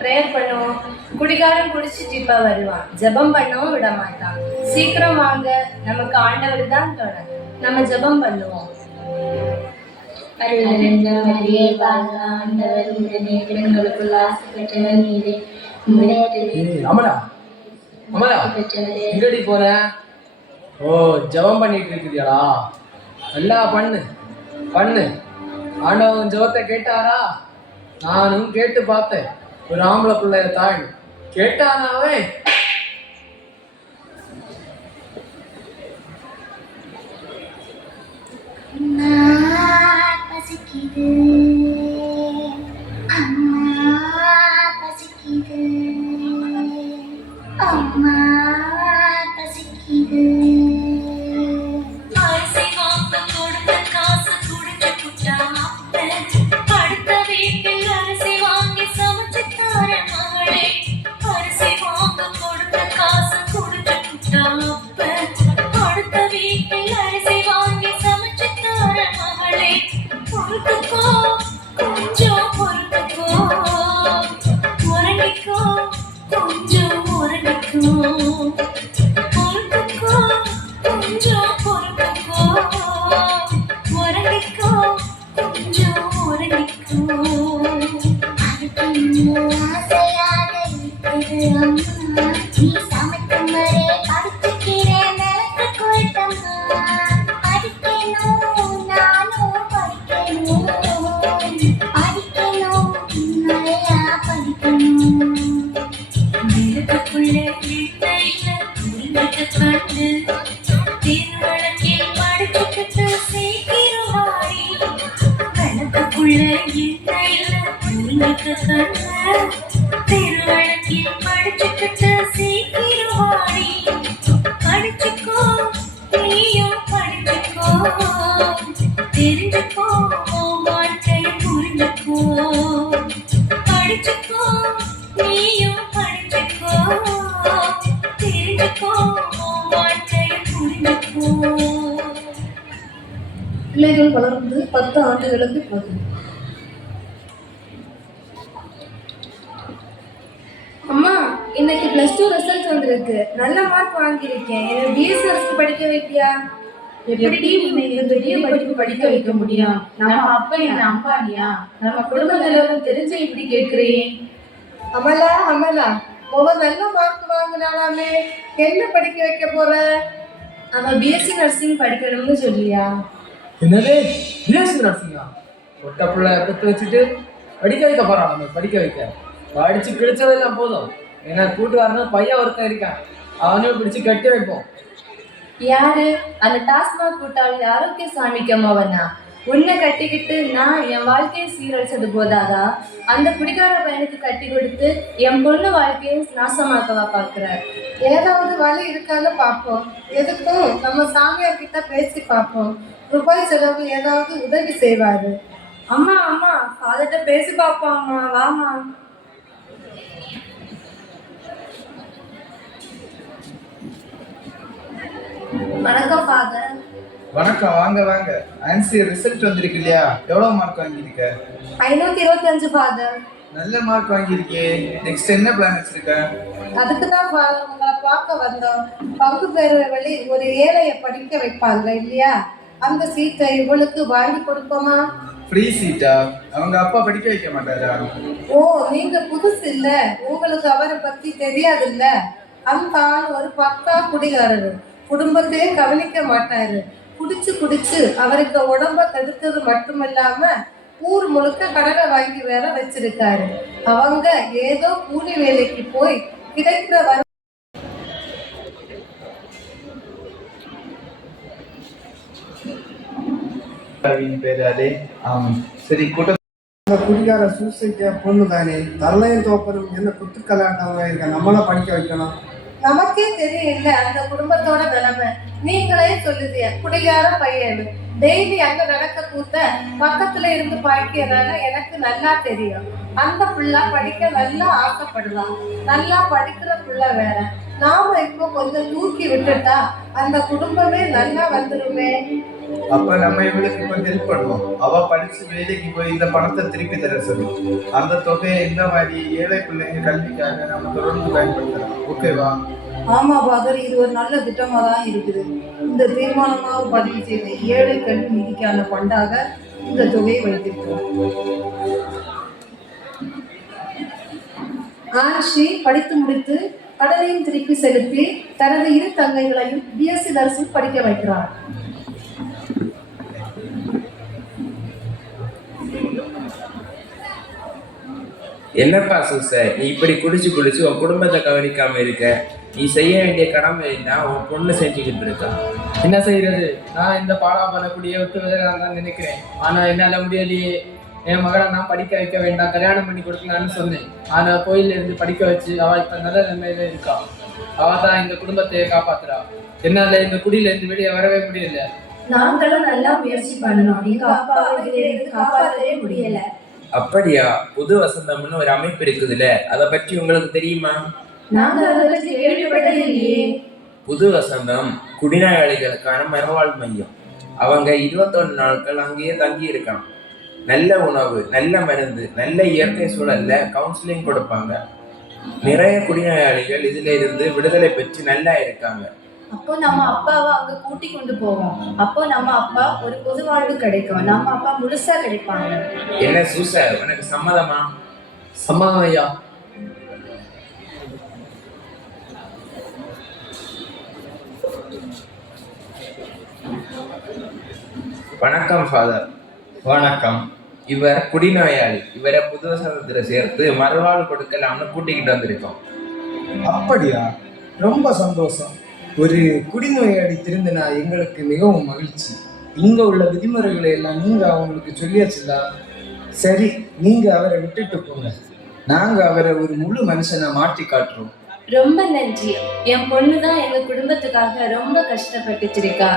Prayer பண்ணுவோம். குடிகாரன் குடிச்சிட்டு இப்ப வருவான், ஜெபம் பண்ணவும் விட மாட்டான். சீக்கிரம் வாங்க, நமக்கு ஆண்டவர் தான் துணை. நம்ம ஜெபம் பண்ணுவோம். ஜெபம் பண்ணிட்டு இருக்கிறியாடா? நல்லா பண்ணு பண்ணு. ஆண்டவன் ஜெபத்தை கேட்டாரா? நானும் கேட்டு பார்த்தேன். ஒரு ஆம்பளை பிள்ளைய தாழ் கேட்டானாவே. பசிக்குது அம்மா, பசிக்குது அம்மா, பசிக்குது. திருவழக்கில் படிச்சுக்கிட்டு சீக்கிரவாடி படிச்சுக்கோ, நீயும் படிச்சுக்கோ, தெரிஞ்சுக்கோ, வாழ்க்கையை புரிஞ்சுக்கோ. படிச்சுக்கோ, நீயும் படிச்சுக்கோ, தெரிஞ்சுக்கோ, வாழ்க்கையை புரிஞ்சுக்கோ. பிள்ளைகள் வளர்ந்து 10 ஆண்டுகளுக்கு போகுது. அம்மா, இன்னைக்கு +2 ரிசல்ட் வந்திருக்கு. நல்ல மார்க் வாங்கியிருக்கேன். என்ன பிஎஸ்சி படிக்க வைக்கியா? எப்படி பெரிய படிப்பு படிக்க வைக்க முடியும்? நம்ம அப்பா என்ன அம்பானியா? நம்ம குடும்பத்துல தெரிஞ்ச இப்படி கேட்கிறேன். அமலா, அமலா, நல்ல மார்க் வாங்கினாலாமே, என்ன படிக்க வைக்க போற? அவன் பிஎஸ்சி நர்சிங் படிக்கணும்னு சொல்லியா? என்னது பிஎஸ்சி நர்சிங்கா? ஒட்ட பிள்ளை பெற்று வச்சுட்டு படிக்க வைக்க போறான். நம்ம படிக்க வைக்க படிச்சு கிழிச்சதெல்லாம் போதும். ஏன்னா கூட்டுவாருன்னு பையன் ஒருத்தன் இருக்கான், அவனையும் பிடிச்சு கட்டி வைப்போம். யாரு? அந்த டாஸ்மாக் கூட்டாளி ஆரோக்கிய சாமிக்கம்மாவனா? உன்னை கட்டிக்கிட்டு நான் என் வாழ்க்கையை சீரழிச்சது போதாதா? அந்த குடிக்கார பையனுக்கு கட்டி கொடுத்து என் பொண்ணு வாழ்க்கையை நாசமாக்கவா பார்க்குற? ஏதாவது வழி இருக்கான்னு பார்ப்போம். எதுக்கும் நம்ம சாமியார் கிட்ட பேசி பார்ப்போம். ரூபாய் செலவு ஏதாவது உதவி செய்வாரு. அம்மா அம்மா, ஃபாதர்கிட்ட பேசி பார்ப்போம். அம்மா வாமா. வணக்கம் ஃபாதர். வணக்கம், வாங்க வாங்க. ஆன்சி ரிசல்ட் வந்திருக்கு இல்லையா? எவ்வளவு மார்க் வாங்கியிருக்க? 525 ஃபாதர். நல்ல மார்க் வாங்கியிருக்கே. நெக்ஸ்ட் என்ன பிளான் வச்சிருக்க? அதுக்கு தான் ஃபாதர் உங்களை பார்க்க வந்தோம். பங்கு பெறுவழி ஒரு ஏழையை படிக்க வைப்பாங்க இல்லையா? அந்த சீட்டை இவளுக்கு வாங்கி கொடுப்போமா? ஃப்ரீ சீட்டா? அவங்க அப்பா படிக்க வைக்க மாட்டாரா? ஓ, நீங்க புதுசு இல்ல, உங்களுக்கு அவரை பத்தி தெரியாது இல்ல. அந்த ஆள் ஒரு பக்கா குடிகாரரு, குடும்பத்தையே கவனிக்க மாட்டாரு. குடிச்சு குடிச்சு அவருக்கு உடம்ப தடுத்தது மட்டுமில்லாம ஊர் முழுக்க கடனை வாங்கி வேற வச்சிருக்காரு. அவங்க ஏதோ கூலி வேலைக்கு போய் கிடைக்கிற சரி, குடிகார சூசைட்டியா பொண்ணு தானே, தரலையும் தோப்பரும் என்ன குத்துக்கலாட்டவங்க இருக்க, நம்மளா படிக்க வைக்கணும். நமக்கே தெரியல அந்த குடும்பத்தோட நிலைமை. நீங்களே சொல்லுதிய குடிகார பையன் டெய்லி அங்க நடக்க கூத்த பக்கத்துல இருந்து படிக்கிறதால எனக்கு நல்லா தெரியும். அந்த பிள்ளை படிக்க நல்லா ஆசைப்படுவான். நல்லா படிக்கிற பிள்ளை வேற. நாம இப்போ கொஞ்சம் தூக்கி விட்டுட்டா அந்த குடும்பமே நல்லா வந்துருமே. அப்ப நம்ம இவளுக்கு இப்ப ஹெல்ப் பண்ணுவோம். அவ படிச்சு வேலைக்கு போய் இந்த பணத்தை திருப்பி தர சொல்லி அந்த தொகையை இந்த மாதிரி ஏழை பிள்ளைங்க கல்விக்காக நம்ம தொடர்ந்து பயன்படுத்தலாம். ஓகேவா? ஆமா பாதர், இது ஒரு நல்ல திட்டமா தான் இருக்குது. இந்த தீர்மானமாக பதிவு செய்த ஏழை கல்வி நிதிக்கான பண்டாக இந்த தொகையை வைத்திருக்கிறோம். ஆன்ஷி படித்து முடித்து கடனையும் திருப்பி செலுத்தி தனது இரு தங்கைகளையும் பிஎஸ்சி நர்சிங் படிக்க வைக்கிறார். என்னப்பா சூச, நீ இப்படி குடிச்சு குடிச்சு உன் குடும்பத்தை கவனிக்காம இருக்க. நீ செய்ய வேண்டிய கடமை தான் உன் பொண்ணு செஞ்சுக்கிட்டு இருக்கா. என்ன செய்யறது? நான் இந்த பாடா பண்ணக்கூடிய விட்டு விதம் தான் நினைக்கிறேன். ஆனா என்னால முடியலையே. என் மகளை நான் படிக்க வைக்க வேண்டாம், கல்யாணம் பண்ணி கொடுக்கலான்னு சொன்னேன். ஆனா கோயில்ல இருந்து படிக்க வச்சு அவ இப்ப நல்ல நிலைமையில இருக்கா. அவ தான் இந்த குடும்பத்தையே காப்பாத்துறா. என்னால இந்த குடியில இருந்து வெளியே வரவே முடியல. நாங்களும் நல்லா முயற்சி பண்ணணும். எங்க அப்பாவை இதுல இருந்து காப்பாற்றவே முடியல. அப்படியா? புது வசந்தம்னு ஒரு அமைப்பு இருக்குதுல்ல, அதை பற்றி உங்களுக்கு தெரியுமா? நாங்க அதை பற்றி கேள்விப்பட்டதே இல்லையே. புது வசந்தம் குடிநோயாளிகளுக்கான மறுவாழ் மையம். அவங்க 21 நாட்கள் அங்கேயே தங்கி இருக்காங்க. நல்ல உணவு, நல்ல மருந்து, நல்ல இயற்கை சூழல்ல கவுன்சிலிங் கொடுப்பாங்க. நிறைய குடிநோயாளிகள் இதுல இருந்து விடுதலை பெற்று நல்லா இருக்காங்க. அப்போ நம்ம அப்பாவை அங்க கூட்டி கொண்டு போவோம். அப்போ நம்ம அப்பா ஒரு பொது வாழ்வு கிடைக்கும். நம்ம அப்பா முழுசா கிடைப்பாங்க. என்ன சூச, உனக்கு சம்மதமா? சம்மதம் ஐயா. வணக்கம் ஃபாதர். வணக்கம். இவர் குடிநோயாளி. இவரை புது வசந்தத்துல சேர்த்து மறுவாழ்வு கொடுக்கலாம்னு கூட்டிக்கிட்டு வந்திருக்கோம். அப்படியா? ரொம்ப சந்தோஷம். ஒரு குடிநோயாளி திருந்தினா எங்களுக்கு மிகவும் மகிழ்ச்சி. இங்க உள்ள விதிமுறைகளை எல்லாம் நீங்க அவங்களுக்கு சொல்லியாச்சுல? சரி, நீங்க அவரை விட்டுட்டு போங்க. நாங்க அவரை ஒரு முழு மனுஷனை மாற்றி காட்டுறோம். ரொம்ப நன்றி. என் பொண்ணு தான் எங்க குடும்பத்துக்காக ரொம்ப கஷ்டப்பட்டுட்டு இருக்கா.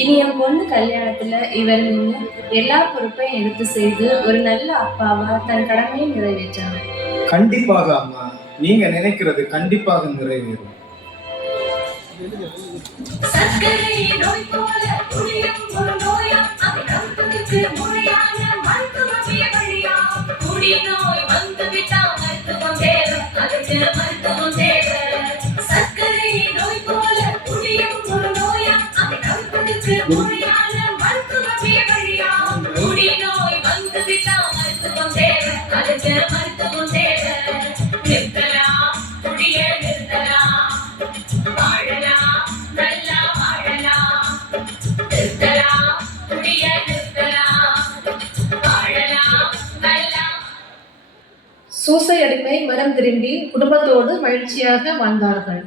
இனி என் பொண்ணு கல்யாணத்துல இவர் நின்று எல்லா பொறுப்பையும் எடுத்து செய்து ஒரு நல்ல அப்பாவா தன் கடமையை நிறைவேற்றாங்க. கண்டிப்பாக அம்மா, நீங்க நினைக்கிறது கண்டிப்பாக நிறைவேறும். சர்க்கரை நோய் போல புரியும் ஒரு நோயா, அதை கருத்துக்கு முறையான மருத்துவமே வழியா. குடி நோய் வந்துவிட்டால் மருத்துவம் தேவை, அதுக்கு மருத்துவம் தேவை. சர்க்கரை நோய் போல புரியும் ஒரு நோயா, அதை கருத்துக்கு முறையான மருத்துவமே வழியா. குடி நோய் வந்துவிட்டால் மருத்துவம் தேவை, அதுக்கு மருத்துவம் தேவை. நிறுத்தலாம், குடிய நிறுத்தலாம், வாழலாம், நல்லா வாழலாம். நிறுத்தலாம், குடிய நிறுத்தலாம், வாழலாம், நல்லா. சூசை அடிமை மனம் திரும்பி குடும்பத்தோடு மகிழ்ச்சியாக வாழ்ந்தார்கள்.